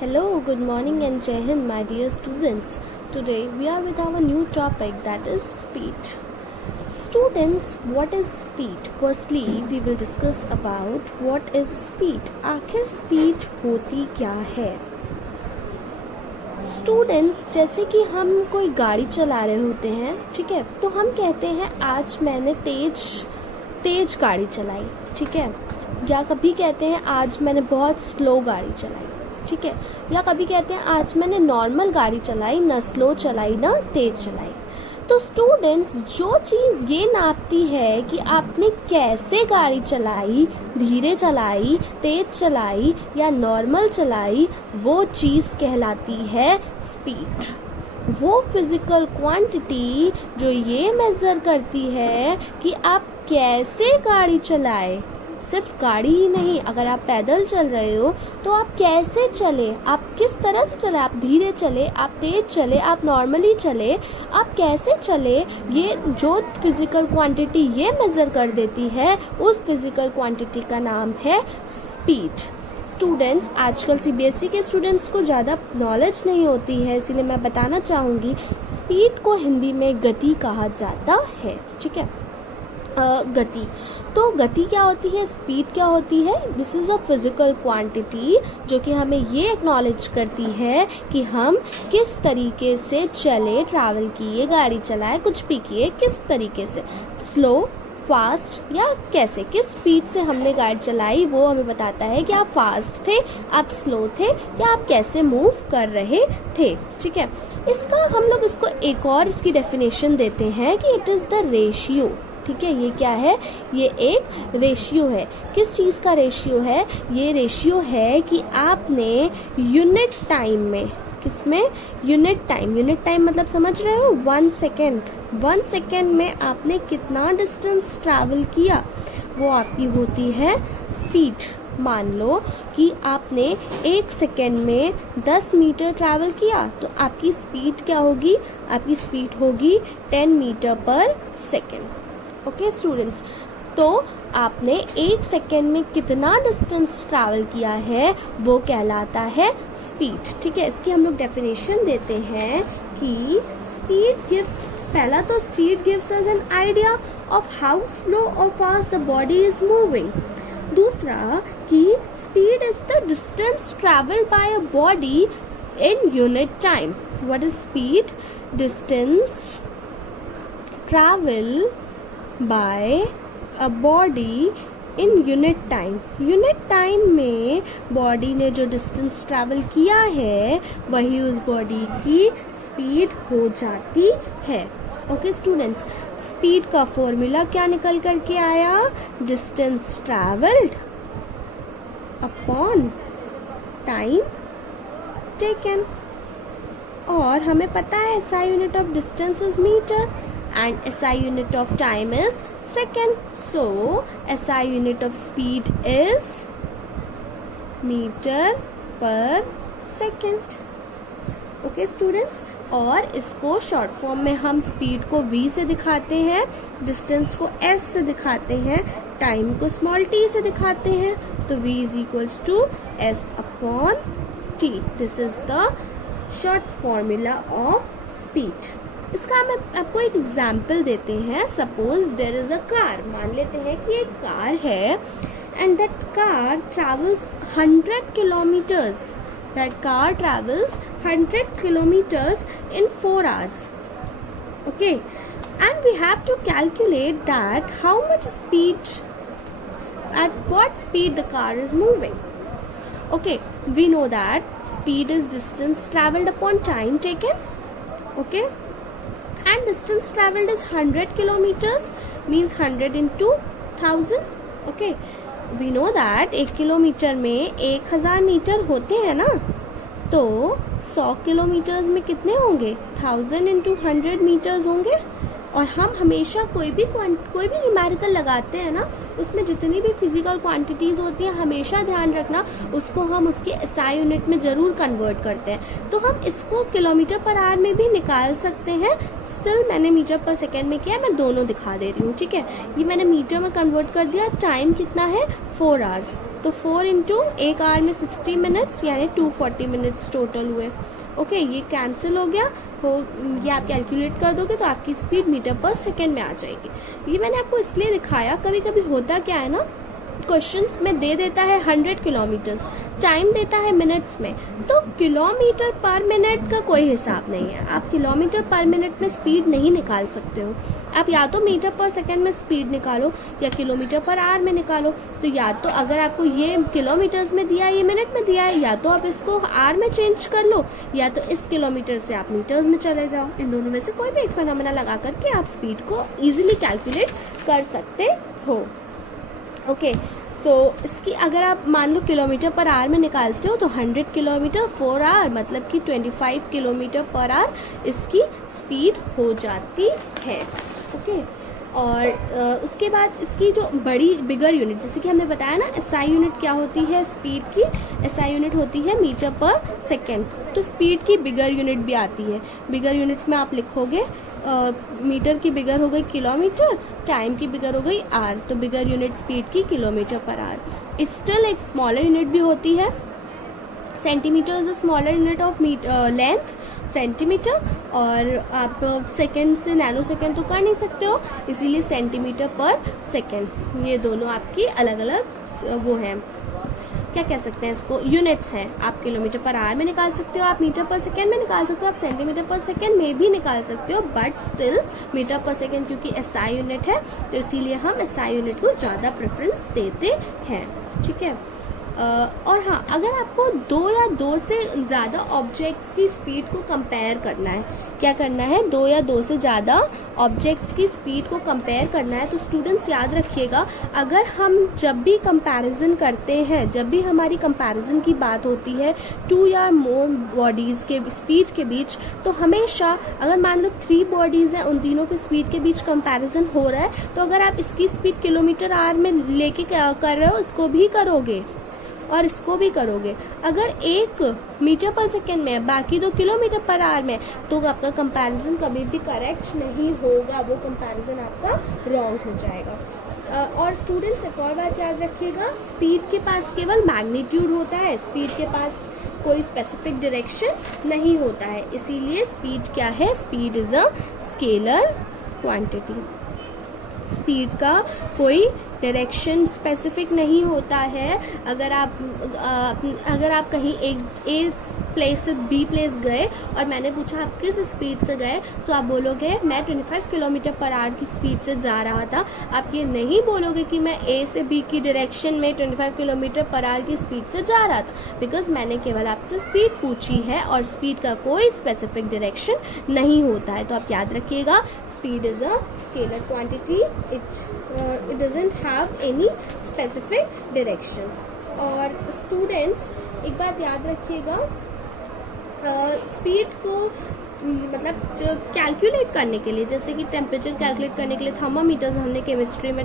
Hello, good morning and Jai Hind, my dear students. Today we are with our new topic, that is speed. Students, what is speed? Firstly, we will discuss about what is speed. आखिर speed होती क्या है? Students, जैसे कि हम कोई गाड़ी चला रहे होते हैं, ठीक है, तो हम कहते हैं आज मैंने तेज गाड़ी चलाई, ठीक है, या कभी कहते हैं आज मैंने बहुत स्लो गाड़ी चलाई, ठीक है, या कभी कहते हैं आज मैंने नॉर्मल गाड़ी चलाई, ना स्लो चलाई ना तेज चलाई। तो स्टूडेंट्स, जो चीज़ ये नापती है कि आपने कैसे गाड़ी चलाई, धीरे चलाई, तेज चलाई या नॉर्मल चलाई, वो चीज़ कहलाती है स्पीड। वो फिजिकल क्वांटिटी जो ये मेज़र करती है कि आप कैसे गाड़ी चलाए। सिर्फ गाड़ी ही नहीं, अगर आप पैदल चल रहे हो तो आप कैसे चले, आप किस तरह से चले, आप धीरे चले, आप तेज चले, आप नॉर्मली चले, आप कैसे चले, ये जो फिजिकल क्वांटिटी ये मेज़र कर देती है, उस फिजिकल क्वांटिटी का नाम है स्पीड। स्टूडेंट्स, आजकल सीबीएसई के स्टूडेंट्स को ज़्यादा नॉलेज नहीं होती है, इसीलिए मैं बताना चाहूँगी स्पीड को हिंदी में गति कहा जाता है, ठीक है। गति, तो गति क्या होती है, स्पीड क्या होती है? This is a physical quantity जो कि हमें ये एक्नॉलेज करती है कि हम किस तरीके से चले, ट्रैवल किए, गाड़ी चलाए, कुछ भी किए, किस तरीके से, स्लो, फास्ट या कैसे, किस स्पीड से हमने गाड़ी चलाई, वो हमें बताता है कि आप फास्ट थे, आप स्लो थे या आप कैसे मूव कर रहे थे, ठीक है। इसका हम लोग इसको एक और इसकी डेफिनेशन देते हैं कि इट इज़ द रेशियो, ठीक है। ये क्या है? ये एक रेशियो है। किस चीज़ का रेशियो है? ये रेशियो है कि आपने यूनिट टाइम में, किसमें? यूनिट टाइम मतलब समझ रहे हो? 1 सेकेंड, 1 सेकेंड में आपने कितना डिस्टेंस ट्रैवल किया, वो आपकी होती है स्पीड। मान लो कि आपने 1 सेकेंड में 10 मीटर ट्रैवल किया, तो आपकी स्पीड क्या होगी? आपकी स्पीड होगी 10 metre per second. Okay students, तो आपने 1 सेकेंड में कितना डिस्टेंस ट्रैवल किया है, वो कहलाता है स्पीड, ठीक है। इसकी हम लोग डेफिनेशन देते हैं कि स्पीड गिव्स, पहला तो speed gives us an idea of how slow और fast the body is moving. दूसरा कि speed is the distance travelled by a body in unit time. What is speed? Distance travel by a body in unit time। Unit time में body ने जो distance travel किया है वही उस body की स्पीड हो जाती है। ओके स्टूडेंट्स, स्पीड का फॉर्मूला क्या निकल करके आया? Distance travelled upon time taken. और हमें पता है SI unit of distance is metre and SI unit of time is second, so SI unit of speed is meter per second। okay students, और इसको शॉर्ट फॉर्म में हम speed को V से दिखाते हैं, डिस्टेंस को S से दिखाते हैं, टाइम को स्मॉल t से दिखाते हैं, तो V is equals to S upon t। This is the short formula of speed. इसका हम आपको एक एग्जाम्पल देते हैं। Suppose there is a car, मान लेते हैं कि एक कार है and that car travels 100 kilometres, that car travels 100 kilometres in 4 hours। Okay, and we have to calculate that how much speed, at what speed the car is moving। okay, we know that speed is distance traveled upon time taken, okay, and distance traveled is 100 kilometers, means 100 into 1000। okay, we know that 1 kilometre में 1000 metre होते हैं ना, तो 100 kilometres में कितने होंगे? 1000 into 100 metres होंगे। और हम हमेशा कोई भी न्यूमेरिकल लगाते हैं ना, उसमें जितनी भी फिजिकल क्वांटिटीज़ होती हैं हमेशा ध्यान रखना उसको हम उसके SI यूनिट में ज़रूर कन्वर्ट करते हैं। तो हम इसको किलोमीटर पर आवर में भी निकाल सकते हैं। स्टिल मैंने मीटर पर सेकेंड में किया, मैं दोनों दिखा दे रही हूँ, ठीक है। ये मैंने मीटर में कन्वर्ट कर दिया। टाइम कितना है? 4 hours। तो 4 इंटू 1 आवर में 60 मिनट्स यानी 240 मिनट्स टोटल हुए। ओके, ये कैंसिल हो गया, ये आप कैलकुलेट कर दोगे तो आपकी स्पीड मीटर पर सेकेंड में आ जाएगी। ये मैंने आपको इसलिए दिखाया, कभी कभी होता क्या है ना, क्वेश्चंस में दे देता है 100 किलोमीटर्स, टाइम देता है मिनट्स में, तो किलोमीटर पर मिनट का कोई हिसाब नहीं है। आप किलोमीटर पर मिनट में स्पीड नहीं निकाल सकते हो। आप या तो मीटर पर सेकंड में स्पीड निकालो या किलोमीटर पर आवर में निकालो। तो या तो अगर आपको ये किलोमीटर्स में दिया है, ये मिनट में दिया है, या तो आप इसको आवर में चेंज कर लो, या तो इस किलोमीटर से आप मीटर्स में चले जाओ। इन दोनों में से कोई भी एक फिनोमेना लगा करके आप स्पीड को इजीली कैलकुलेट कर सकते हो। ओके, सो इसकी अगर आप मान लो किलोमीटर पर आवर में निकालते हो तो 100 किलोमीटर 4 आवर मतलब कि 25 किलोमीटर पर आवर इसकी स्पीड हो जाती है। ओके, और उसके बाद इसकी जो बड़ी बिगर यूनिट, जैसे कि हमने बताया ना एसआई यूनिट क्या होती है स्पीड की, एसआई यूनिट होती है मीटर पर सेकेंड। तो स्पीड की बिगर यूनिट भी आती है। बिगर यूनिट में आप लिखोगे मीटर की बिगर हो गई किलोमीटर, टाइम की बिगर हो गई आर, तो बिगर यूनिट स्पीड की किलोमीटर पर आर। स्टिल एक स्मॉलर यूनिट भी होती है, centimetre is a smaller unit of length centimetre, और आप सेकेंड से नैनो सेकेंड तो कर नहीं सकते हो, इसीलिए सेंटीमीटर पर सेकेंड। ये दोनों आपकी अलग अलग वो हैं, क्या कह सकते हैं इसको, यूनिट्स हैं। आप किलोमीटर पर आवर में निकाल सकते हो, आप मीटर पर सेकेंड में निकाल सकते हो, आप सेंटीमीटर पर सेकेंड में भी निकाल सकते हो, but still metre per second क्योंकि एसआई यूनिट है तो इसीलिए हम एसआई यूनिट को ज़्यादा प्रेफरेंस देते हैं। ठीक है, और हाँ, अगर आपको 2 या 2 से ज़्यादा ऑब्जेक्ट्स की स्पीड को कंपेयर करना है, क्या करना है, 2 या 2 से ज़्यादा ऑब्जेक्ट्स की स्पीड को कंपेयर करना है, तो स्टूडेंट्स याद रखिएगा, अगर हम जब भी कंपैरिजन करते हैं, जब भी हमारी कंपैरिजन की बात होती है 2 या मोर बॉडीज़ के स्पीड के बीच, तो हमेशा अगर मान लो 3 बॉडीज़ हैं, उन तीनों की स्पीड के बीच कंपैरिजन हो रहा है, तो अगर आप इसकी स्पीड किलोमीटर आवर में लेके कर रहे हो, इसको भी करोगे और इसको भी करोगे। अगर एक मीटर पर सेकेंड में है, बाकी 2 किलोमीटर पर आवर में, तो आपका कंपैरिजन कभी भी करेक्ट नहीं होगा, वो कंपैरिजन आपका रॉन्ग हो जाएगा। और स्टूडेंट्स एक और बात याद रखिएगा, स्पीड के पास केवल मैग्नीट्यूड होता है, स्पीड के पास कोई स्पेसिफिक डायरेक्शन नहीं होता है, इसीलिए स्पीड क्या है, speed is a scalar quantity. Speed का कोई डायरेक्शन स्पेसिफिक नहीं होता है। अगर आप कहीं एक ए प्लेस से बी प्लेस गए और मैंने पूछा आप किस स्पीड से गए, तो आप बोलोगे मैं 25 किलोमीटर पर आवर की स्पीड से जा रहा था। आप ये नहीं बोलोगे कि मैं ए से बी की डायरेक्शन में 25 किलोमीटर पर आवर की स्पीड से जा रहा था, बिकॉज मैंने केवल आपसे स्पीड पूछी है और स्पीड का कोई स्पेसिफिक डायरेक्शन नहीं होता है। तो आप याद रखिएगा, speed is a scalar quantity, it doesn't have any specific direction। और स्टूडेंट्स एक बात याद रखिएगा, स्पीड को मतलब कैलकुलेट करने के लिए, जैसे कि टेम्परेचर कैलकुलेट करने के लिए थर्मामीटर्स हमने केमिस्ट्री में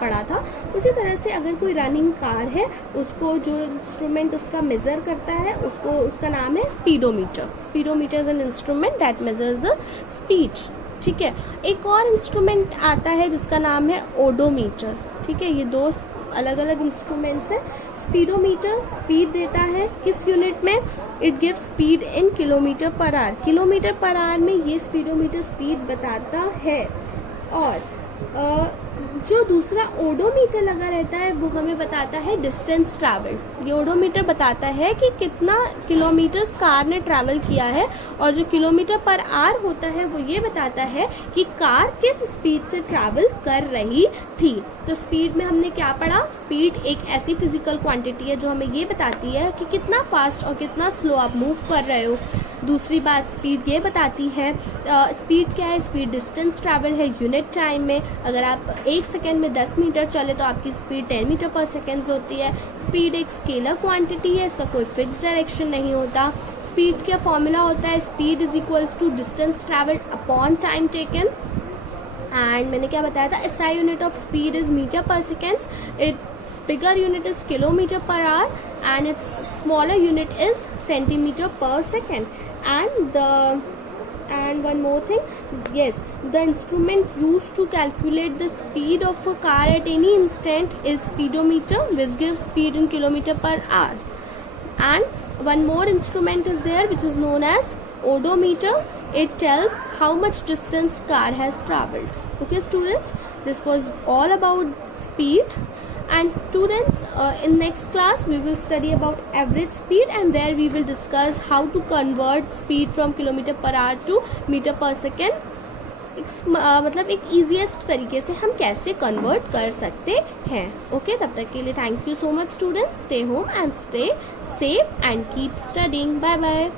पढ़ा था, उसी तरह से अगर कोई रनिंग कार है, उसको जो इंस्ट्रूमेंट उसका मेजर करता है, उसका नाम है speedometer. Speedometer is an instrument that measures the speed. ठीक है, एक और इंस्ट्रूमेंट आता है जिसका नाम है ओडोमीटर। ठीक है, ये 2 अलग अलग इंस्ट्रूमेंट्स हैं। स्पीडोमीटर स्पीड देता है किस यूनिट में, it gives speed in kilometre per our. Kilometre per our में ये स्पीडोमीटर स्पीड बताता है। और जो दूसरा ओडोमीटर लगा रहता है वो हमें बताता है डिस्टेंस ट्रैवल। ये ओडोमीटर बताता है कि कितना किलोमीटर्स कार ने ट्रैवल किया है, और जो किलोमीटर पर आवर होता है वो ये बताता है कि कार किस स्पीड से ट्रैवल कर रही थी। तो स्पीड में हमने क्या पढ़ा, स्पीड एक ऐसी फिजिकल क्वांटिटी है जो हमें ये बताती है कि कितना फास्ट और कितना स्लो आप मूव कर रहे हो। दूसरी बात स्पीड ये बताती है, स्पीड क्या है, स्पीड डिस्टेंस ट्रैवल है यूनिट टाइम में। अगर आप 1 सेकेंड में 10 मीटर चले तो आपकी स्पीड 10 मीटर पर सेकेंड होती है। स्पीड एक स्केलर क्वांटिटी है, इसका कोई फिक्स डायरेक्शन नहीं होता। स्पीड का फॉर्मूला होता है speed is equals to distance travel upon time taken. And मैंने क्या बताया था, SI unit of speed is metre per second, it's bigger unit is kilometre per hour, and it's smaller unit is centimetre per second. And the And one more thing, yes, the instrument used to calculate the speed of a car at any instant is speedometer, which gives speed in kilometer per hour. And one more instrument is there which is known as odometer. It tells how much distance car has traveled. Okay students, this was all about speed. And students, in next class we will study about average speed, and there we will discuss how to convert speed from kilometer per hour to meter per second. मतलब एक easiest तरीके से हम कैसे convert कर सकते हैं. Okay, तब तक के लिए thank you so much students. Stay home and stay safe and keep studying. Bye bye.